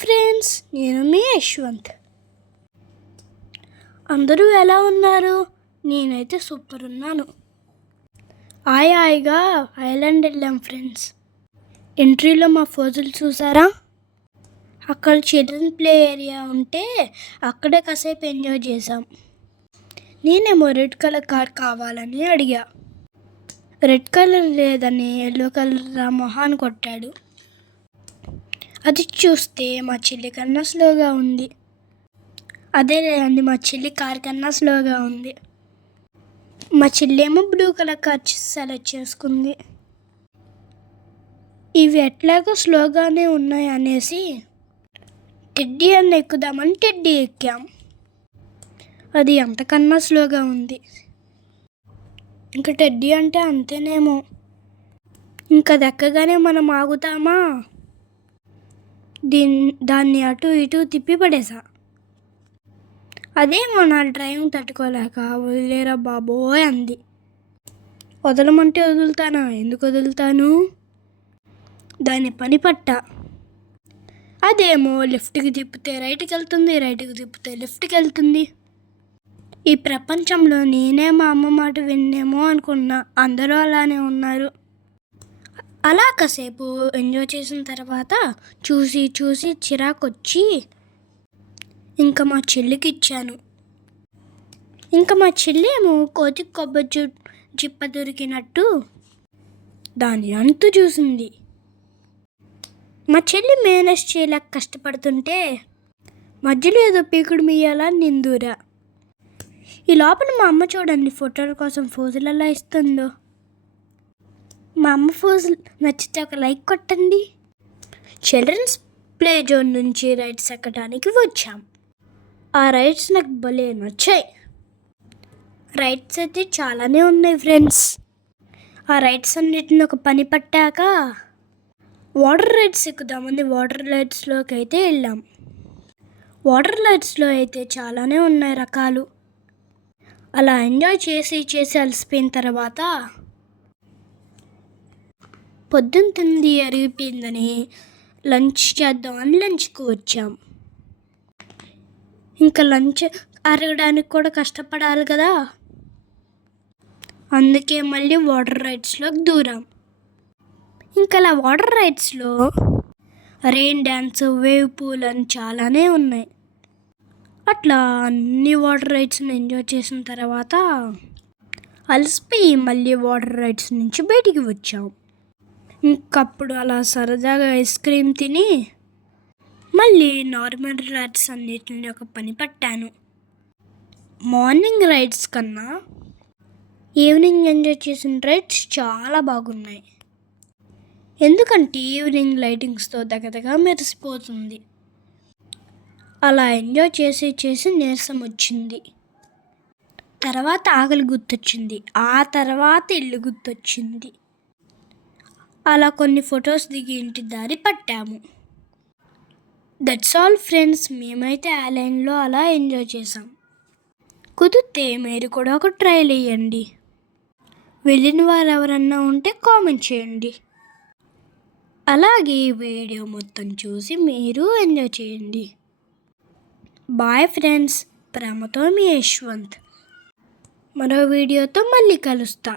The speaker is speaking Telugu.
ఫ్రెండ్స్, నేను మీ యశ్వంత్. అందరూ ఎలా ఉన్నారు? నేనైతే సూపర్ ఉన్నాను. హాయిగా ఐలాండ్ వెళ్ళాం ఫ్రెండ్స్. ఎంట్రీలో మా ఫోజులు చూసారా? అక్కడ చిల్డ్రన్ ప్లే ఏరియా ఉంటే అక్కడే కాసేపు ఎంజాయ్ చేసాం. నేనేమో రెడ్ కలర్ కార్ కావాలని అడిగా. రెడ్ కలర్ లేదని ఎల్లో కలర్ మొహాన్ని కొట్టాడు. అది చూస్తే మా చెల్లి కన్నా స్లోగా ఉంది. అదే లేదండి, మా చెల్లి కార్ కన్నా స్లోగా ఉంది. మా చెల్లి ఏమో బ్లూ కలర్ కార్ సెలెక్ట్ చేసుకుంది. ఇవి ఎట్లాగో స్లోగానే ఉన్నాయి అనేసి టెడ్డీ అన్న ఎక్కుదామని టెడ్డీ ఎక్కాం. అది అంతకన్నా స్లోగా ఉంది. ఇంకా టెడ్డీ అంటే అంతేనేమో. ఇంకా దక్కగానే మనం ఆగుతామా? దాన్ని అటు ఇటు తిప్పి పడేసా. అదేమో నా డ్రైవింగ్ తట్టుకోలేక వదిలేరా బాబోయ్ అంది. వదలమంటే వదులుతానా? ఎందుకు వదులుతాను? దాని పని పట్ట. అదేమో లెఫ్ట్కి తిప్పితే రైట్కి వెళ్తుంది, రైట్కి తిప్పితే లెఫ్ట్కి వెళ్తుంది. ఈ ప్రపంచంలో నేనే మా అమ్మ మాట విన్నేమో అనుకున్నా. అందరూ అలానే ఉన్నారు. అలా కాసేపు ఎంజాయ్ చేసిన తర్వాత చూసి చిరాకొచ్చి ఇంకా మా చెల్లికి ఇచ్చాను. ఇంకా మా చెల్లి ఏమో కోతికి కొబ్బరి చిప్ప దొరికినట్టు దాని అంతు చూసింది. మా చెల్లి మేనేజ్ చేయలేక కష్టపడుతుంటే మధ్యలో ఏదో పీకుడు మీయాలా నిందూరా. ఈ లోపల మా అమ్మ చూడండి ఫోటోల కోసం ఫోజులు ఎలా ఇస్తుందో. మా అమ్మ ఫోజులు నచ్చితే ఒక లైక్ కొట్టండి. చిల్డ్రన్స్ ప్లే జోన్ నుంచి రైడ్స్ ఎక్కడానికి వచ్చాం. ఆ రైడ్స్ నాకు భలే నచ్చాయి. రైడ్స్ అయితే చాలానే ఉన్నాయి ఫ్రెండ్స్. ఆ రైడ్స్ అన్నిటిని ఒక పని పట్టాక వాటర్ రైడ్స్ ఎక్కుదామని వాటర్ రైడ్స్లోకి అయితే వెళ్ళాం. వాటర్ రైడ్స్లో అయితే చాలానే ఉన్నాయి రకాలు. అలా ఎంజాయ్ చేసి అలసిపోయిన తర్వాత పొద్దున్న తింది అరిగిపోయిందని లంచ్ చేద్దామని లంచ్కి వచ్చాం. ఇంకా లంచ్ అరగడానికి కూడా కష్టపడాలి కదా, అందుకే మళ్ళీ వాటర్ రైడ్స్లోకి దూరాం. ఇంకా అలా వాటర్ రైడ్స్లో రెయిన్ డ్యాన్స్, వేవ్ పూల్ అని చాలానే ఉన్నాయి. అట్లా అన్ని వాటర్ రైడ్స్ని ఎంజాయ్ చేసిన తర్వాత అలసిపోయి మళ్ళీ వాటర్ రైడ్స్ నుంచి బయటికి వచ్చాం. ఇంకప్పుడు అలా సరదాగా ఐస్ క్రీమ్ తిని మళ్ళీ నార్మల్ రైడ్స్ అన్నిటిని ఒక పని పట్టాను. మార్నింగ్ రైడ్స్ కన్నా ఈవినింగ్ ఎంజాయ్ చేసిన రైడ్స్ చాలా బాగున్నాయి. ఎందుకంటే ఈవినింగ్ లైటింగ్స్తో దగ్గరగా మెరిసిపోతుంది. అలా ఎంజాయ్ చేసి నీరసం వచ్చింది. తర్వాత ఆకలి గుర్తొచ్చింది. ఆ తర్వాత ఇల్లు గుర్తొచ్చింది. అలా కొన్ని ఫొటోస్ దిగి ఇంటి దారి పట్టాము. That's all friends. మేమైతే ఐలాండ్లో అలా ఎంజాయ్ చేసాం. కుదిరితే మీరు కూడా ఒక ట్రైల్ వేయండి. వెళ్ళిన వారు ఎవరన్నా ఉంటే కామెంట్ చేయండి. అలాగే వీడియో మొత్తం చూసి మీరు ఎంజాయ్ చేయండి. Bye friends. ప్రేమతో మీ యశ్వంత్. మరో వీడియోతో మళ్ళీ కలుస్తా.